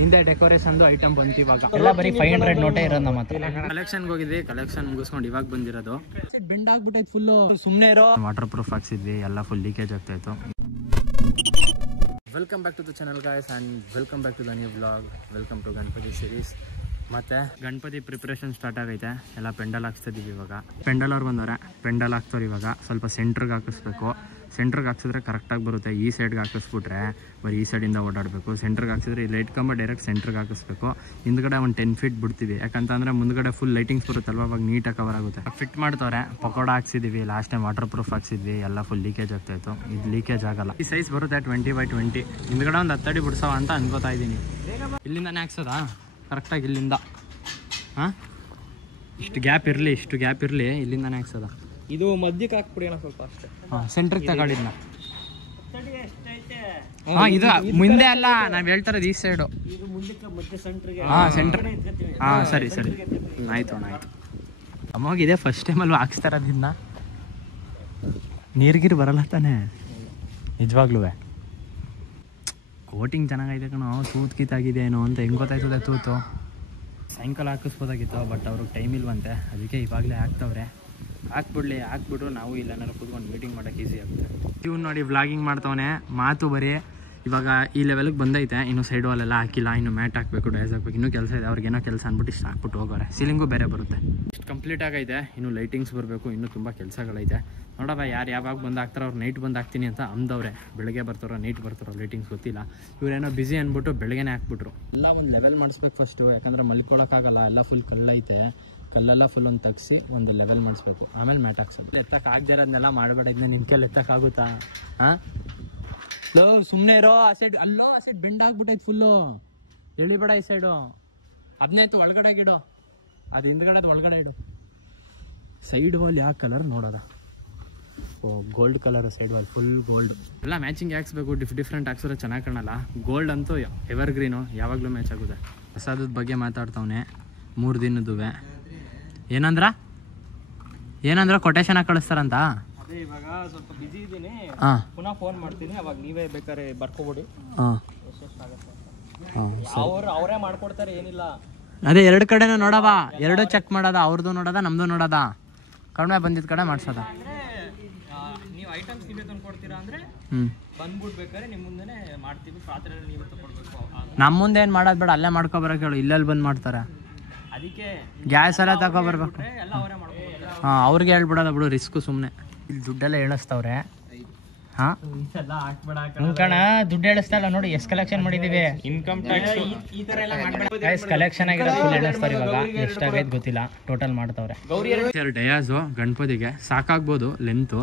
ಹಿಂದೆ decoration item ಬಂತು ಇವಾಗ ಎಲ್ಲ ಬರೀ 500 ನೋಟೇ ಇರೋದು ನಮ್ಮ ಹತ್ರ. ಕಲೆಕ್ಷನ್ಗೆ ಹೋಗಿದ್ವಿ, ಕಲೆಕ್ಷನ್ ಮುಗಿಸ್ಕೊಂಡು ಇವಾಗ ಬಂದಿರೋದು. ಬೆಂಡ್ ಆಗ್ಬಿಟ್ಟೈತೆ ಫುಲ್ಲು, ಸುಮ್ಮನೆ ಇರೋ. ವಾಟರ್ ಪ್ರೂಫ್ ಹಾಕ್ಸಿದ್ವಿ, ಎಲ್ಲ ಫುಲ್ ಲೀಕೇಜ್ ಆಗ್ತಾ ಇತ್ತು. Welcome back to the channel guys and welcome back to the new blog. Welcome to Ganapati series. ಮತ್ತು ಗಣಪತಿ ಪ್ರಿಪ್ರೇಷನ್ ಸ್ಟಾರ್ಟ್ ಆಗೈತೆ, ಎಲ್ಲ ಪೆಂಡಲ್ ಹಾಕ್ಸ್ತಿದ್ದೀವಿ ಇವಾಗ. ಪೆಂಡಲ್ ಅವ್ರು ಬಂದವ್ರೆ, ಪೆಂಡಲ್ ಹಾಕ್ತವ್ರು ಇವಾಗ. ಸ್ವಲ್ಪ ಸೆಂಟ್ರಿಗೆ ಹಾಕಿಸ್ಬೇಕು, ಸೆಂಟ್ರಿಗೆ ಹಾಕ್ಸಿದ್ರೆ ಕರೆಕ್ಟಾಗಿ ಬರುತ್ತೆ. ಈ ಸೈಡ್ಗೆ ಹಾಕಿಸ್ಬಿಟ್ರೆ ಬರೀ ಈ ಸೈಡಿಂದ ಓಡಾಡಬೇಕು. ಸೆಂಟ್ರಿಗೆ ಹಾಕ್ಸಿದ್ರೆ ಈ ಲೈಟ್ ಕಂಬ ಡೈರೆಕ್ಟ್ ಸೆಂಟ್ರಿಗೆ ಹಾಕಿಸ್ಬೇಕು. ಹಿಂದ್ಗಡೆ ಒಂದು 10 ಫೀಟ್ ಬಿಡ್ತೀವಿ, ಯಾಕಂತಂದರೆ ಮುಂದ್ಗಡೆ ಫುಲ್ ಲೈಟಿಂಗ್ಸ್ ಬರುತ್ತಲ್ವ, ಅವಾಗ ನೀಟಾಗಿ ಕವರ್ ಆಗುತ್ತೆ. ಫಿಟ್ ಮಾಡ್ತವ್ರೆ, ಪಕೋಡ ಹಾಕ್ಸಿದ್ದೀವಿ. ಲಾಸ್ಟ್ ಟೈಮ್ ವಾಟರ್ ಪ್ರೂಫ್ ಹಾಕ್ಸಿದ್ವಿ, ಎಲ್ಲ ಫುಲ್ ಲೀಕೇಜ್ ಆಗ್ತಾಯಿತ್ತು. ಇದು ಲೀಕೇಜ್ ಆಗಲ್ಲ. ಈ ಸೈಜ್ ಬರುತ್ತೆ 20x20. ಹಿಂದ್ಗಡೆ ಒಂದು 10 ಅಡಿ ಬಿಡ್ಸವ ಅಂತ ಅನ್ಕೋತಾ ಇದ್ದೀನಿ. ಇಲ್ಲಿಂದನೇ ಹಾಕ್ಸೋದಾ ಕರೆಕ್ಟಾಗಿ? ಇಲ್ಲಿಂದ ಹಾಂ, ಇಷ್ಟು ಗ್ಯಾಪ್ ಇರಲಿ, ಇಲ್ಲಿಂದನೇ ಹಾಕ್ಸೋದ. ಇದು ಮಧ್ಯಕ್ಕೆ ಹಾಕ್ಬಿಡಿ ಅಣ್ಣ ಸ್ವಲ್ಪ ಅಷ್ಟೇ. ಹಾಂ, ಸೆಂಟ್ರಿಗೆ ತಗೊಂಡಿದ್ನ. ಹಾಂ, ಇದು ಮುಂದೆ ಅಲ್ಲ, ನಾವು ಹೇಳ್ತಾ ಇರೋದು ಈ ಸೈಡು. ಹಾಂ, ಸೆಂಟ್ರ್. ಹಾಂ, ಸರಿ ಆಯಿತು ಅಮ್ಮಗೆ ಫಸ್ಟ್ ಟೈಮ್ ಅಲ್ವಾ ಹಾಕ್ಸ್ತಾ ಇರೋದಿನ್ನ. ನೀರ್ಗಿರು ಬರಲ್ಲ ತಾನೆ ನಿಜವಾಗ್ಲೂ. ಕೋಟಿಂಗ್ ಚೆನ್ನಾಗೈತೆ ಕಣೋ, ತೂತ್ ಕಿತ್ತಾಗಿದೆ ಏನೋ ಅಂತ ಹೆಂಗೆ ಗೊತ್ತಾಯ್ತದೆ ತೂತು. ಸಾಯಂಕಾಲ ಹಾಕಿಸ್ಬೋದಾಗಿತ್ತು, ಬಟ್ ಅವ್ರಿಗೆ ಟೈಮ್ ಇಲ್ವಂತೆ, ಅದಕ್ಕೆ ಇವಾಗಲೇ ಹಾಕ್ತವ್ರೆ. ಹಾಕ್ಬಿಟ್ರು ನಾವು ಇಲ್ಲೇನಾರು ಕೂತ್ಕೊಂಡು ಮೀಟಿಂಗ್ ಮಾಡೋಕ್ಕೆ ಈಸಿ ಆಗುತ್ತೆ. ಇವ್ನು ನೋಡಿ ವ್ಲಾಗಿಂಗ್ ಮಾಡ್ತವನೆ, ಮಾತು ಬರೀ. ಇವಾಗ ಈ ಲೆವೆಲ್ಗೆ ಬಂದೈತೆ, ಇನ್ನು ಸೈಡ್ ವಾಲೆಲ್ಲ ಹಾಕಿಲ್ಲ, ಇನ್ನು ಮ್ಯಾಟ್ ಹಾಕಬೇಕು, ಡೈಸ್ ಹಾಕಬೇಕು, ಇನ್ನೂ ಕೆಲಸ ಇದೆ. ಅವ್ರಿಗೇನೋ ಕೆಲಸ ಅಂದ್ಬಿಟ್ಟು ಇಷ್ಟು ಹಾಕ್ಬಿಟ್ಟು ಹೋಗೋರೆ. ಸೀಲಿಂಗು ಬೇರೆ ಬರುತ್ತೆ. ಇಷ್ಟು ಕಂಪ್ಲೀಟ್ ಆಗೈತೆ, ಇನ್ನು ಲೈಟಿಂಗ್ಸ್ ಬರಬೇಕು, ಇನ್ನೂ ತುಂಬ ಕೆಲಸಗಳೈತೆ. ನೋಡೋಣ ಯಾರು ಯಾವಾಗ ಬಂದು ಹಾಕ್ತಾರೋ. ಅವ್ರು ನೈಟ್ ಬಂದು ಹಾಕ್ತೀನಿ ಅಂತ ಅಂದವ್ರೆ. ಬೆಳಗ್ಗೆ ಬರ್ತಾರೋ ನೈಟ್ ಬರ್ತಾರೋ ಲೈಟಿಂಗ್ಸ್ ಗೊತ್ತಿಲ್ಲ. ಇವರೇನೋ ಬಿಸಿ ಅಂದ್ಬಿಟ್ಟು ಬೆಳಗ್ಗೆನೇ ಹಾಕ್ಬಿಟ್ರು. ಎಲ್ಲ ಒಂದು ಲೆವೆಲ್ ಮಾಡಿಸ್ಬೇಕು ಫಸ್ಟು, ಯಾಕಂದರೆ ಮಲ್ಕೊಳಕ್ಕಾಗಲ್ಲ, ಎಲ್ಲ ಫುಲ್ ಕಲ್ಲೈತೆ. ಕಲ್ಲೆಲ್ಲ ಫುಲ್ ಒಂದು ತಗ್ಸಿ ಒಂದು ಲೆವೆಲ್ ಮಾಡಿಸ್ಬೇಕು, ಆಮೇಲೆ ಮ್ಯಾಟ್ ಹಾಕ್ಸೋದು. ಎತ್ತಕ್ಕೆ ಆಗದೆ ಇರೋದನ್ನೆಲ್ಲ ಮಾಡಬೇಡ, ಇದನ್ನ ನಿನ್ನ ಕೈಲಿ ಎತ್ತಕ್ಕಾಗುತ್ತಾ? ಹಾಂ, ಲೋ ಸುಮ್ಮನೆ ಇರೋ. ಆ ಸೈಡ್ ಅಲ್ಲೋ, ಆ ಸೈಡ್ ಬೆಂಡ್ ಆಗ್ಬಿಟ್ಟೈತೆ ಫುಲ್ಲು, ಎಳಿಬೇಡ ಈ ಸೈಡು. ಅದನ್ನೇ ಇತ್ತು ಒಳಗಡೆ ಇಡು, ಅದು ಹಿಂದ್ಗಡೆ ಒಳಗಡೆ ಇಡು. ಸೈಡ್ ವಾಲ್ ಯಾವ ಕಲರ್ ನೋಡೋದ? ಓ, gold colour side wall, full gold. ಎಲ್ಲ ಮ್ಯಾಚಿಂಗ್ ಹಾಕ್ಸ್ಬೇಕು, ಡಿಫ್ರೆಂಟ್ ಹಾಕ್ಸಿದ್ರೆ ಚೆನ್ನಾಗಿ ಕಾಣಲ್ಲ. ಗೋಲ್ಡ್ ಅಂತೂ ಎವರ್ ಗ್ರೀನು, ಯಾವಾಗಲೂ ಮ್ಯಾಚ್ ಆಗುತ್ತೆ. ಪ್ರಸಾದದ ಬಗ್ಗೆ ಮಾತಾಡ್ತವನೆ, 3 ದಿನದುವೆ. ಏನಂದ್ರ ಕೊಟೇಶನ್ ಹಾಕಿ ಕಳಿಸ್ತಾರಂತ. ಅದೇ ಇವಾಗ ಸ್ವಲ್ಪ ಬಿಸಿ ಇದ್ದೀನಿ, ಹಾಂ, ಪುನಃ ಫೋನ್ ಮಾಡ್ತೀನಿ, ಅವಾಗ ನೀವೇ ಬೇಕಾದ್ರೆ ಬರ್ಕೊಬಿಡಿ. ಹಾಂ, ಅವರೇ ಮಾಡ್ಕೊಡ್ತಾರೆ, ಏನಿಲ್ಲ. ಅದೇ 2 ಕಡೆನೂ ನೋಡವ, 2 ಚೆಕ್ ಮಾಡೋದ, ಅವ್ರದ್ದು ನೋಡೋದ, ನಮ್ದು ನೋಡೋದ. ಕಡಿಮೆ ಬಂದಿದ್ದ ಕಡೆ ಮಾಡ್ಸೋದ. ನೀವು ಐಟಮ್ಸ್ ನೀವೇ ತಂದು ಕೊಡ್ತೀರಾ ಅಂದರೆ ಬಂದ್ಬಿಡ್ಬೇಕಾದ್ರೆ ನಿಮ್ಮ ಮುಂದೆ ಮಾಡ್ತೀವಿ. ಪಾತ್ರೆ ನೀವೇ ತಗೊಳ್ಬೇಕು. ನಮ್ಮ ಮುಂದೆ ಏನು ಮಾಡೋದು ಬೇಡ, ಅಲ್ಲೇ ಮಾಡ್ಕೊಬರಕ್ಕೆ ಹೇಳು. ಇಲ್ಲೆಲ್ಲಿ ಬಂದು ಮಾಡ್ತಾರೆ, ಅದಕ್ಕೆ ಗ್ಯಾಸ್ ಎಲ್ಲ ತಗೊಬರ್ಬೇಕು. ಎಲ್ಲ ಅವರೇ ಮಾಡ್ಕೊಡ್ತಾರೆ. ಹಾಂ, ಅವ್ರಿಗೆ ಹೇಳ್ಬಿಡೋದ ಬಿಡು, ರಿಸ್ಕು ಸುಮ್ಮನೆ. ಇಲ್ಲಿ ದುಡ್ಡೆಲ್ಲ ಹೇಳಿಸ್ತವ್ರೆ. ಹಾಂ, ಕಣ ದುಡ್ಡು ಹೇಳಿಸ್ತಾರಲ್ಲ ನೋಡಿ, ಎಷ್ಟು ಕಲೆಕ್ಷನ್ ಮಾಡಿದ್ದೀವಿ. ಇನ್ಕಮ್ ಟ್ಯಾಕ್ಸ್ ಈ ಥರ ಎಲ್ಲ ಮಾಡಬೇಡ. ಕಲೆಕ್ಷನ್ ಆಗಿರೋ ಫುಲ್ ಹೇಳಿಸ್ತಾರೆ. ಇವಾಗ ಎಷ್ಟಾಗೈತೆ ಗೊತ್ತಿಲ್ಲ, ಟೋಟಲ್ ಮಾಡ್ತವ್ರೆ. ಡಯಾಸು ಗಣಪತಿಗೆ ಸಾಕಾಗ್ಬೋದು ಲೆಂತು.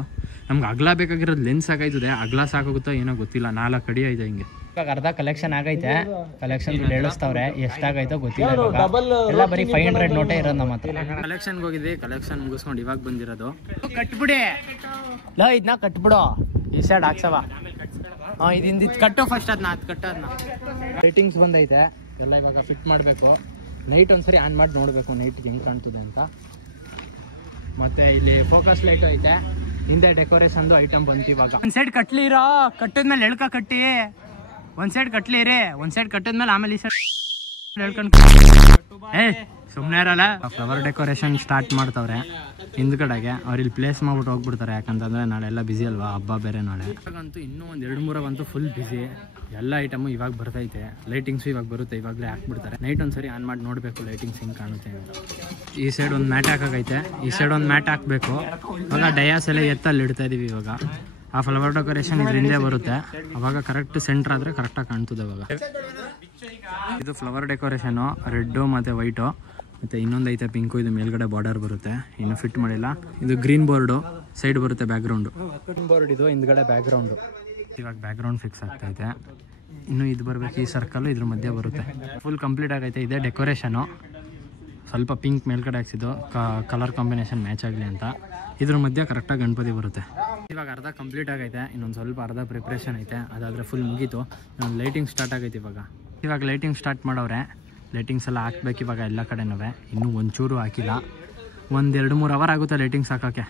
ನಮ್ಗೆ ಅಗಲ ಬೇಕಾಗಿರೋದು ಲೆನ್ಸ್ ಸಾಕಾಯ್ತದೆ, ಅಗಲ ಸಾಕಾಗುತ್ತೋ ಏನೋ ಗೊತ್ತಿಲ್ಲ. 4 ಅಡಿ ಐತೆ ಹಿಂಗೆ. ಇವಾಗ ಅರ್ಧ ಕಲೆಕ್ಷನ್ ಆಗೈತೆ, ಕಲೆಕ್ಷನ್ ದುಡ್ಡು ಹೇಳಿಸ್ತವ್ರೆ. ಎಷ್ಟಾಗೈತೋ ಗೊತ್ತಿಲ್ಲ. ಎಲ್ಲ ಬರೀ 500 ನೋಟೇ ಇರೋದು ನಮ್ಮ ಹತ್ರ. ಕಲೆಕ್ಷನ್ಗೆ ಹೋಗಿದ್ವಿ, ಕಲೆಕ್ಷನ್ ಮುಗಿಸ್ಕೊಂಡು ಇವಾಗ ಬಂದಿರೋದು. ಕಟ್ಬಿಡಿ ಲೋ, ಇದನ್ನ ಕಟ್ಬಿಡು. ಈ ಸೈಡ್ ಹಾಕ್ಸವ. ಹಾಂ, ಇದು ಕಟ್ಟೋ ಫಸ್ಟ್, ಅದನ್ನ ಕಟ್ಟೋದನ್ನ. ಲೈಟಿಂಗ್ಸ್ ಬಂದೈತೆ, ಎಲ್ಲ ಇವಾಗ ಫಿಟ್ ಮಾಡಬೇಕು. ನೈಟ್ ಒಂದ್ಸರಿ ಆನ್ ಮಾಡಿ ನೋಡಬೇಕು ನೈಟ್ಗೆ ಹೆಂಗೆ ಕಾಣ್ತದೆ ಅಂತ. ಮತ್ತೆ ಇಲ್ಲಿ ಫೋಕಸ್ ಲೈಟ್ ಐತೆ, ಹಿಂದೆ ಡೆಕೋರೇಷನ್ದು ಐಟಮ್ ಬಂತು ಇವಾಗ. ಒಂದು ಸೈಡ್ ಕಟ್ಲಿರೋ, ಕಟ್ಟಿದ್ಮೇಲೆ ಎಳ್ಕ ಕಟ್ಟಿ. ಒಂದು ಸೈಡ್ ಕಟ್ಲಿರಿ, ಒಂದು ಸೈಡ್ ಕಟ್ಟಿದ್ಮೇಲೆ ಆಮೇಲೆ ಈ ಸೈಡ್ ಹೇಳ್ಕೊಂಡು ಸುಮ್ಮನೆ ಇರಲ್ಲ. ಫ್ಲವರ್ ಡೆಕೋರೇಷನ್ ಸ್ಟಾರ್ಟ್ ಮಾಡ್ತವ್ರೆ ಹಿಂದ್ಗಡೆಗೆ. ಅವ್ರು ಇಲ್ಲಿ ಪ್ಲೇಸ್ ಮಾಡ್ಬಿಟ್ಟು ಹೋಗ್ಬಿಡ್ತಾರೆ, ಯಾಕಂತಂದ್ರೆ ನಾಳೆ ಎಲ್ಲ ಬಿಸಿ ಅಲ್ವಾ, ಹಬ್ಬ ಬೇರೆ ನಾಳೆ. ಇವಾಗಂತೂ ಇನ್ನೂ ಒಂದು 2-3 ಅಂತೂ ಫುಲ್ ಬಿಸಿ. ಎಲ್ಲ ಐಟಮು ಇವಾಗ ಬರ್ತೈತೆ, ಲೈಟಿಂಗ್ಸು ಇವಾಗ ಬರುತ್ತೆ, ಇವಾಗಲೇ ಹಾಕ್ಬಿಡ್ತಾರೆ. ನೈಟ್ ಒಂದ್ಸರಿ ಆನ್ ಮಾಡಿ ನೋಡಬೇಕು ಲೈಟಿಂಗ್ಸ್ ಹೆಂಗೆ ಕಾಣುತ್ತೆ ಅಂತ. ಈ ಸೈಡ್ ಒಂದು ಮ್ಯಾಟ್ ಹಾಕಾಗೈತೆ, ಈ ಸೈಡ್ ಒಂದು ಮ್ಯಾಟ್ ಹಾಕಬೇಕು. ಇವಾಗ ಡಯಾಸ್ ಎಲ್ಲ ಎತ್ತಲ್ಲಿ ಇಡ್ತಾ ಇದೀವಿ ಇವಾಗ. ಆ ಫ್ಲವರ್ ಡೆಕೋರೇಷನ್ ಇದ್ರ ಹಿಂದೆ ಬರುತ್ತೆ, ಅವಾಗ ಕರೆಕ್ಟ್ ಸೆಂಟ್ರ್ ಆದರೆ ಕರೆಕ್ಟಾಗಿ ಕಾಣ್ತದೆ ಇವಾಗ. ಇದು ಫ್ಲವರ್ ಡೆಕೋರೇಷನು, ರೆಡ್ಡು ಮತ್ತು ವೈಟು, ಮತ್ತು ಇನ್ನೊಂದು ಐತೆ ಪಿಂಕು. ಇದು ಮೇಲ್ಗಡೆ ಬಾರ್ಡರ್ ಬರುತ್ತೆ, ಇನ್ನು ಫಿಟ್ ಮಾಡಿಲ್ಲ. ಇದು ಗ್ರೀನ್ ಬೋರ್ಡು, ಸೈಡ್ ಬರುತ್ತೆ ಬ್ಯಾಕ್ಗ್ರೌಂಡು. ಗ್ರೀನ್ ಬೋರ್ಡ್ ಇದು, ಹಿಂದ್ಗಡೆ ಬ್ಯಾಕ್ಗ್ರೌಂಡು. ಇವಾಗ ಬ್ಯಾಕ್ಗ್ರೌಂಡ್ ಫಿಕ್ಸ್ ಆಗ್ತೈತೆ. ಇನ್ನು ಇದು ಬರಬೇಕು, ಈ ಸರ್ಕಲ್ಲು ಇದ್ರ ಮಧ್ಯೆ ಬರುತ್ತೆ. ಫುಲ್ ಕಂಪ್ಲೀಟ್ ಆಗೈತೆ. ಇದೇ ಡೆಕೋರೇಷನು, ಸ್ವಲ್ಪ ಪಿಂಕ್ ಮೇಲ್ಗಡೆ ಹಾಕ್ಸಿದ್ದು, ಕಲರ್ ಕಾಂಬಿನೇಷನ್ ಮ್ಯಾಚ್ ಆಗಲಿ ಅಂತ. ಇದ್ರ ಮಧ್ಯೆ ಕರೆಕ್ಟಾಗಿ ಗಣಪತಿ ಬರುತ್ತೆ. ಇವಾಗ ಅರ್ಧ ಕಂಪ್ಲೀಟ್ ಆಗೈತೆ, ಇನ್ನೊಂದು ಸ್ವಲ್ಪ ಅರ್ಧ ಪ್ರಿಪ್ರೇಷನ್ ಐತೆ, ಅದಾದರೆ ಫುಲ್ ಮುಗೀತು. ಇನ್ನೊಂದು ಲೈಟಿಂಗ್ ಸ್ಟಾರ್ಟ್ ಆಗೈತೆ ಇವಾಗ ಲೈಟಿಂಗ್ ಸ್ಟಾರ್ಟ್ ಮಾಡವ್ರೆ. ಲೈಟಿಂಗ್ಸ್ ಎಲ್ಲ ಹಾಕ್ಬೇಕು ಇವಾಗ ಎಲ್ಲ ಕಡೆನೂ. ಇನ್ನೂ ಒಂಚೂರು ಹಾಕಿಲ್ಲ, 1-2-3 ಅವರ್ ಆಗುತ್ತೆ ಲೈಟಿಂಗ್ಸ್ ಹಾಕೋಕ್ಕೆ.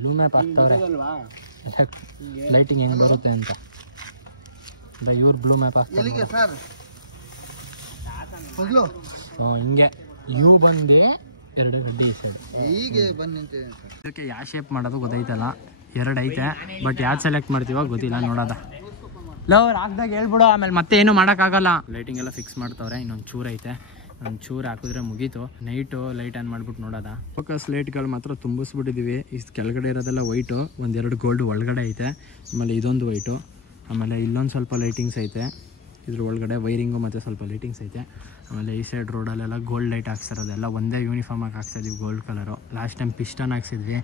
ಬ್ಲೂ ಮ್ಯಾಪ್ ಹಾಕ್ತವ್ರೆ, ಲೈಟಿಂಗ್ ಹೆಂಗೆ ಬರುತ್ತೆ ಅಂತ. ಇವ್ರು ಬ್ಲೂ ಮ್ಯಾಪ್ ಹಾಕ್ತಾರೆ. ಹಿಂಗೆ ಯು ಬಂದು 2 ಗಡ್ಡೆ ಇದಕ್ಕೆ ಯಾವ ಶೇಪ್ ಮಾಡೋದು ಗೊತ್ತೈತಲ್ಲ, 2 ಐತೆ. ಬಟ್ ಯಾವ್ದು ಸೆಲೆಕ್ಟ್ ಮಾಡ್ತೀವೋ ಗೊತ್ತಿಲ್ಲ, ನೋಡೋದ. ಹಾಕ್ದಾಗ ಹೇಳ್ಬಿಡು, ಆಮೇಲೆ ಮತ್ತೆ ಏನು ಮಾಡೋಕ್ಕಾಗಲ್ಲ. ಲೈಟಿಂಗ್ ಎಲ್ಲ ಫಿಕ್ಸ್ ಮಾಡ್ತವ್ರೆ, ಇನ್ನೊಂದು ಚೂರು ಐತೆ, ಒಂದು ಚೂರು ಹಾಕಿದ್ರೆ ಮುಗೀತು. ನೈಟು ಲೈಟ್ ಆನ್ ಮಾಡ್ಬಿಟ್ಟು ನೋಡೋದ. ಫೋಕಸ್ ಲೈಟ್ಗಳು ಮಾತ್ರ ತುಂಬಿಸ್ಬಿಟ್ಟಿದ್ದೀವಿ. ಇಷ್ಟು ಕೆಳಗಡೆ ಇರೋದೆಲ್ಲ ವೈಟು, 1-2 ಗೋಲ್ಡ್ ಒಳಗಡೆ ಐತೆ. ಆಮೇಲೆ ಇದೊಂದು ವೈಟು, ಆಮೇಲೆ ಇಲ್ಲೊಂದು ಸ್ವಲ್ಪ ಲೈಟಿಂಗ್ಸ್ ಐತೆ. ಇದ್ರ ಒಳಗಡೆ ವೈರಿಂಗು ಮತ್ತು ಸ್ವಲ್ಪ ಲೈಟಿಂಗ್ಸ್ ಐತೆ. ಆಮೇಲೆ ಈ ಸೈಡ್ ರೋಡಲ್ಲೆಲ್ಲ ಗೋಲ್ಡ್ ಲೈಟ್ ಹಾಕ್ಸಿರೋದೆಲ್ಲ ಒಂದೇ ಯೂನಿಫಾರ್ಮಾಗಿ ಹಾಕ್ಸಿದ್ವಿ, gold colour. Last time piston ಹಾಕ್ಸಿದ್ವಿ,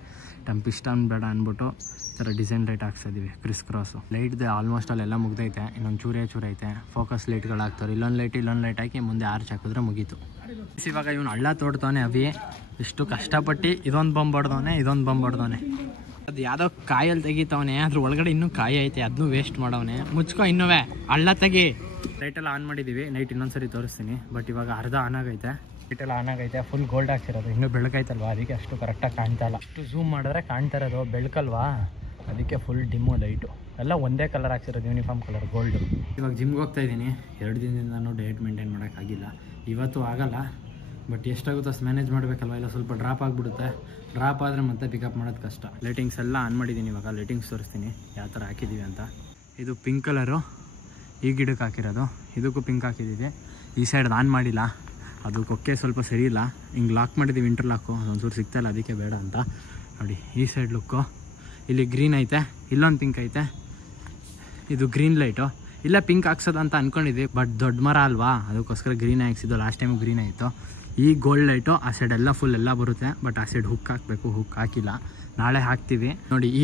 ಪಿಸ್ಟನ್ ಬೇಡ ಅಂದ್ಬಿಟ್ಟು ಈ ಥರ ಡಿಸೈನ್ ಲೈಟ್ ಹಾಕ್ಸಿದ್ವಿ, ಕ್ರಿಸ್ ಕ್ರಾಸು. ಲೈಟ್ದೆ ಆಲ್ಮೋಸ್ಟ್ ಅಲ್ಲೆಲ್ಲ ಮುಗ್ದೈತೆ, ಇನ್ನೊಂದು ಚೂರು ಐತೆ. ಫೋಕಸ್ ಲೈಟ್ಗಳು ಹಾಕ್ತಾರೆ, ಇಲ್ಲೊಂದು ಲೈಟ್ ಹಾಕಿ ಮುಂದೆ ಆರ್ಚ್ ಹಾಕಿದ್ರೆ ಮುಗೀತು. ಇವಾಗ ಇವನು ಹಳ್ಳ ತೋಡ್ತವನೆ ಅವಿ, ಎಷ್ಟು ಕಷ್ಟಪಟ್ಟು ಇದೊಂದು ಬಂಬ್ ಹೊಡ್ದವನೆ. ಅದು ಯಾವುದೋ ಕಾಯಲ್ಲಿ ತೆಗಿತವನೆ, ಅದ್ರ ಒಳಗಡೆ ಇನ್ನೂ ಕಾಯಿ ಐತೆ, ಅದನ್ನೂ ವೇಸ್ಟ್ ಮಾಡವನೆ. ಮುಚ್ಕೊ ಇನ್ನೂ ಹಳ್ಳ ತೆಗಿ. ಲೈಟೆಲ್ಲ ಆನ್ ಮಾಡಿದ್ದೀವಿ, ನೈಟ್ ಇನ್ನೊಂದ್ಸರಿ ತೋರಿಸ್ತೀನಿ. ಬಟ್ ಇವಾಗ ಅರ್ಧ ಆನ್ ಆಗೈತೆ, ಲೈಟೆಲ್ಲ ಆನ್ ಆಗೈತೆ. ಫುಲ್ ಗೋಲ್ಡ್ ಹಾಕ್ಸಿರೋದು, ಇನ್ನೂ ಬೆಳಕೈತಲ್ವಾ, ಅದಕ್ಕೆ ಅಷ್ಟು ಕರೆಕ್ಟಾಗಿ ಕಾಣ್ತಾ ಇಲ್ಲ. ಅಷ್ಟು ಝೂಮ್ ಮಾಡಿದ್ರೆ ಕಾಣ್ತಾ ಇರೋದು ಬೆಳಕಲ್ವಾ, ಅದಕ್ಕೆ ಫುಲ್ ಡಿಮ್ಮು ಲೈಟು. ಎಲ್ಲ ಒಂದೇ ಕಲರ್ ಹಾಕ್ಸಿರೋದು, ಯೂನಿಫಾರ್ಮ್ ಕಲರ್ ಗೋಲ್ಡು. ಇವಾಗ ಜಿಮ್ಗೆ ಹೋಗ್ತಾ ಇದ್ದೀನಿ. 2 ದಿನದಿಂದ ನಾನು ಡಯಟ್ ಮೇಂಟೈನ್ ಮಾಡೋಕ್ಕಾಗಿಲ್ಲ, ಇವತ್ತು ಆಗಲ್ಲ. ಬಟ್ ಎಷ್ಟಾಗುತ್ತೋ ಅಷ್ಟು ಮ್ಯಾನೇಜ್ ಮಾಡಬೇಕಲ್ವ, ಇಲ್ಲ ಸ್ವಲ್ಪ ಡ್ರಾಪ್ ಆಗಿಬಿಡುತ್ತೆ. ಡ್ರಾಪ್ ಆದರೆ ಮತ್ತೆ ಪಿಕಪ್ ಮಾಡೋದು ಕಷ್ಟ. ಲೈಟಿಂಗ್ಸ್ ಎಲ್ಲ ಆನ್ ಮಾಡಿದ್ದೀನಿ, ಇವಾಗ ಲೈಟಿಂಗ್ಸ್ ತೋರಿಸ್ತೀನಿ ಯಾವ ಥರ ಹಾಕಿದ್ದೀವಿ ಅಂತ. ಇದು ಪಿಂಕ್ ಕಲರು, ಈ ಗಿಡಕ್ಕೆ ಹಾಕಿರೋದು. ಇದಕ್ಕೂ ಪಿಂಕ್ ಹಾಕಿದ್ದೀವಿ. ಈ ಸೈಡ್ ಆನ್ ಮಾಡಿಲ್ಲ, ಅದು ಕೊಕ್ಕೆ ಸ್ವಲ್ಪ ಸರಿ ಇಲ್ಲ. ಹಿಂಗೆ ಲಾಕ್ ಮಾಡಿದ್ದೀವಿ, ಇಂಟರ್ಲಾಕು, ಅದೊಂಚೂರು ಸಿಗ್ತಾಯಿಲ್ಲ, ಅದಕ್ಕೆ ಬೇಡ ಅಂತ. ನೋಡಿ ಈ ಸೈಡ್ ಲುಕ್ಕು, ಇಲ್ಲಿ ಗ್ರೀನ್ ಐತೆ, ಇಲ್ಲೊಂದು ಪಿಂಕ್ ಐತೆ. ಇದು ಗ್ರೀನ್ ಲೈಟು, ಇಲ್ಲ ಪಿಂಕ್ ಹಾಕ್ಸೋದು ಅಂತ ಅಂದ್ಕೊಂಡಿದ್ವಿ. ಬಟ್ ದೊಡ್ಡ ಮರ ಅಲ್ವಾ, ಅದಕ್ಕೋಸ್ಕರ ಗ್ರೀನ್ ಹಾಕ್ಸಿದ್ದು. ಲಾಸ್ಟ್ ಟೈಮು ಗ್ರೀನ್ ಆಯಿತು. ಈ ಗೋಲ್ಡ್ ಲೈಟು ಆ ಸೈಡ್ ಎಲ್ಲ ಫುಲ್ ಎಲ್ಲ ಬರುತ್ತೆ. ಬಟ್ ಆ ಸೈಡ್ ಹುಕ್ ಹಾಕಬೇಕು, ಹುಕ್ ಹಾಕಿಲ್ಲ, ನಾಳೆ ಹಾಕ್ತೀವಿ. ನೋಡಿ ಈ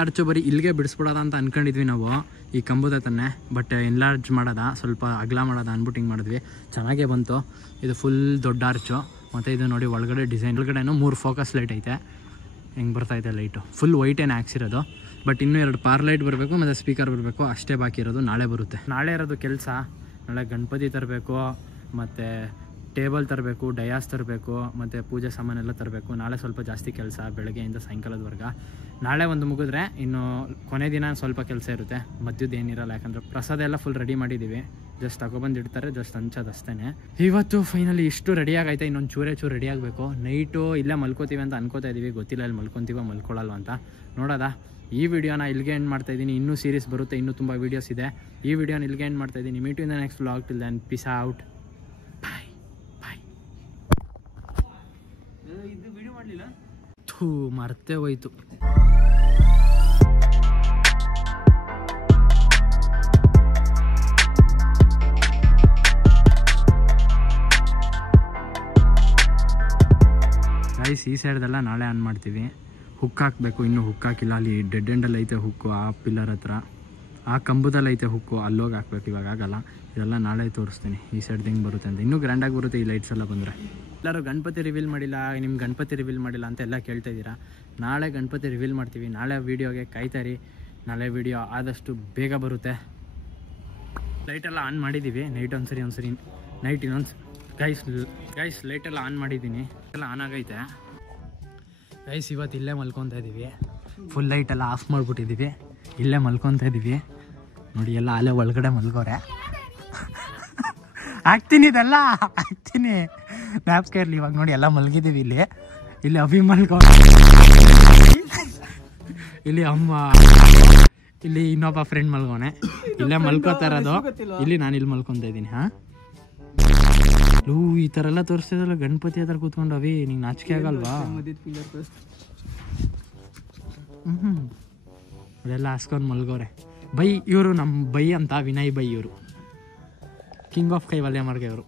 ಆರ್ಚು ಬರೀ ಇಲ್ಲಿಗೆ ಬಿಡಿಸ್ಬಿಡೋದ ಅಂತ ಅಂದ್ಕೊಂಡಿದ್ವಿ ನಾವು, ಈ ಕಂಬದ ತಾನೆ. ಬಟ್ ಎನ್ಲಾರ್ಜ್ ಮಾಡೋದ, ಸ್ವಲ್ಪ ಅಗಲ ಮಾಡೋದ ಅಂದ್ಬಿಟ್ಟು ಹಿಂಗೆ ಮಾಡಿದ್ವಿ, ಚೆನ್ನಾಗೇ ಬಂತು. ಇದು ಫುಲ್ ದೊಡ್ಡ ಆರ್ಚು. ಮತ್ತು ಇದು ನೋಡಿ ಒಳಗಡೆ ಡಿಸೈನ್, ಒಳಗಡೆನೂ 3 ಫೋಕಸ್ ಲೈಟ್ ಐತೆ. ಹೆಂಗೆ ಬರ್ತಾಯಿದೆ ಲೈಟು, ಫುಲ್ ವೈಟೇನು ಹಾಕ್ಸಿರೋದು. ಬಟ್ ಇನ್ನೂ 2 ಪಾರ್ ಲೈಟ್ ಬರಬೇಕು ಮತ್ತು ಸ್ಪೀಕರ್ ಬರಬೇಕು, ಅಷ್ಟೇ ಬಾಕಿ ಇರೋದು. ನಾಳೆ ಬರುತ್ತೆ. ನಾಳೆ ಇರೋದು ಕೆಲಸ, ನಾಳೆ ಗಣಪತಿ ತರಬೇಕು, ಮತ್ತು ಟೇಬಲ್ ತರಬೇಕು, ಡಯಾಸ್ ತರಬೇಕು, ಮತ್ತು ಪೂಜೆ ಸಾಮಾನೆಲ್ಲ ತರಬೇಕು. ನಾಳೆ ಸ್ವಲ್ಪ ಜಾಸ್ತಿ ಕೆಲಸ, ಬೆಳಗ್ಗೆಯಿಂದ ಸಾಯಂಕಾಲದವರೆಗೆ. ನಾಳೆ ಒಂದು ಮುಗಿದ್ರೆ ಇನ್ನು ಕೊನೆ ದಿನ ಸ್ವಲ್ಪ ಕೆಲಸ ಇರುತ್ತೆ, ಮಧ್ಯದ ಏನಿರಲ್ಲ. ಯಾಕಂದರೆ ಪ್ರಸಾದ ಎಲ್ಲ ಫುಲ್ ರೆಡಿ ಮಾಡಿದ್ದೀವಿ, ಜಸ್ಟ್ ತಗೊಬಂದು ಇಡ್ತಾರೆ, ಜಸ್ಟ್ ಹಂಚೋದು ಅಷ್ಟೇ. ಇವತ್ತು ಫೈನಲಿ ಇಷ್ಟು ರೆಡಿ ಆಗೈತೆ, ಇನ್ನೊಂದು ಚೂರು ರೆಡಿ ಆಗಬೇಕು. ನೈಟು ಇಲ್ಲೇ ಮಲ್ಕೋತೀವಿ ಅಂತ ಅನ್ಕೋತಾ ಇದ್ದೀವಿ, ಗೊತ್ತಿಲ್ಲ ಇಲ್ಲಿ ಮಲ್ಕೊತೀವೋ ಮಲ್ಕೊಳ್ಳಲ್ವ ಅಂತ ನೋಡೋದಾ. ಈ ವಿಡಿಯೋನ ಇಲ್ಲಿಗೆ ಎಂಡ್ ಮಾಡ್ತಾಯಿದ್ದೀನಿ. ಇನ್ನೂ ಸೀರೀಸ್ ಬರುತ್ತೆ, ಇನ್ನೂ ತುಂಬ ವೀಡಿಯೋಸ್ ಇದೆ. ಈ ವಿಡಿಯೋನ ಇಲ್ಲಿಗೆ ಎಂಡ್ ಮಾಡ್ತಾಯಿದ್ದೀನಿ. Meet in the next vlog. Till then peace out. ಇದು ವಿಡಿಯೋ ಮಾಡಲಿಲ್ಲ, ಮರ್ತೇ ಹೋಯ್ತು. ಗೈಸ್ ಈ ಸೈಡ್ದೆಲ್ಲ ನಾಳೆ ಆನ್ ಮಾಡ್ತೀವಿ. ಹುಕ್ ಹಾಕಬೇಕು, ಇನ್ನೂ ಹುಕ್ ಹಾಕಿಲ್ಲ. ಅಲ್ಲಿ ಡೆಡ್ ಎಂಡಲ್ಲಿ ಐತೆ ಹುಕ್ಕು, ಆ ಪಿಲ್ಲರ್ ಹತ್ರ. ಆ ಕಂಬದಲ್ಲಿ ಐತೆ ಹುಕ್ಕು, ಅಲ್ಲೋಗಿ ಹಾಕ್ಬೇಕು. ಇವಾಗ ಆಗಲ್ಲ, ಇದೆಲ್ಲ ನಾಳೆ ತೋರಿಸ್ತೀನಿ ಈ ಸೈಡ್ ಹೆಂಗೆ ಬರುತ್ತೆ ಅಂತ. ಇನ್ನೂ ಗ್ರ್ಯಾಂಡಾಗಿ ಬರುತ್ತೆ ಈ ಲೈಟ್ಸ್ ಎಲ್ಲ ಬಂದರೆ. ಎಲ್ಲರೂ ಗಣಪತಿ ರಿವೀಲ್ ಮಾಡಿಲ್ಲ, ನಿಮ್ಮ ಗಣಪತಿ ರಿವೀಲ್ ಮಾಡಿಲ್ಲ ಅಂತ ಎಲ್ಲ ಕೇಳ್ತಾ ಇದ್ದೀರಾ. ನಾಳೆ ಗಣಪತಿ ರಿವೀಲ್ ಮಾಡ್ತೀವಿ. ನಾಳೆ ವೀಡಿಯೋಗೆ ಕಾಯ್ತಾರಿ. ನಾಳೆ ವೀಡಿಯೋ ಆದಷ್ಟು ಬೇಗ ಬರುತ್ತೆ. ಲೈಟೆಲ್ಲ ಆನ್ ಮಾಡಿದ್ದೀವಿ. ನೈಟ್ ಒಂದ್ಸರಿ ನೈಟ್ ಇನ್ನೊಂದು ಗೈಸ್ ಲೈಟೆಲ್ಲ ಆನ್ ಮಾಡಿದ್ದೀನಿ, ಎಲ್ಲ ಆನ್ ಆಗೈತೆ. ಗೈಸ್ ಇವತ್ತು ಇಲ್ಲೇ ಮಲ್ಕೊತಾ ಇದ್ದೀವಿ. ಫುಲ್ ಲೈಟೆಲ್ಲ ಆಫ್ ಮಾಡಿಬಿಟ್ಟಿದ್ದೀವಿ, ಇಲ್ಲೇ ಮಲ್ಕೊತಾ ಇದ್ದೀವಿ. ನೋಡಿ ಎಲ್ಲ ಅಲ್ಲೇ ಒಳಗಡೆ ಮಲ್ಗೋರೆ. ಹಾಕ್ತೀನಿ ಇದೆಲ್ಲ ಹಾಕ್ತೀನಿ, ನ್ಯಾಪ್ಸ್ಕೆ ಇರಲಿ. ಇವಾಗ ನೋಡಿ ಎಲ್ಲ ಮಲಗಿದ್ದೀವಿ. ಇಲ್ಲಿ ಅಭಿ ಇಲ್ಲಿ ಅಮ್ಮ, ಇಲ್ಲಿ ಇನ್ನೊಬ್ಬ ಫ್ರೆಂಡ್ ಮಲ್ಗೋನೆ. ಇಲ್ಲೇ ಮಲ್ಕೋತಾ ಇರೋದು, ಇಲ್ಲಿ ನಾನು ಇಲ್ಲಿ ಮಲ್ಕೊತಾ ಇದ್ದೀನಿ. ಹಾಂ ಈ ಥರ ಎಲ್ಲ ತೋರಿಸ್ತಿದಲ್ಲ ಗಣಪತಿ ಹತ್ರ ಕೂತ್ಕೊಂಡು. ಅವಿ ನಿಂಗೆ ನಾಚಿಕೆ ಆಗಲ್ವಾ? ಅದೆಲ್ಲ ಹಾಸ್ಕೊಂಡು ಮಲ್ಗೋರೆ. ಬೈ ಇವರು ನಮ್ಮ ಬೈ ಅಂತ, ವಿನಯ್ ಬೈ ಇವರು, ಕಿಂಗ್ ಆಫ್ ಕೈವಲ್ಯ ಮಾರ್ಗ ಇವರು.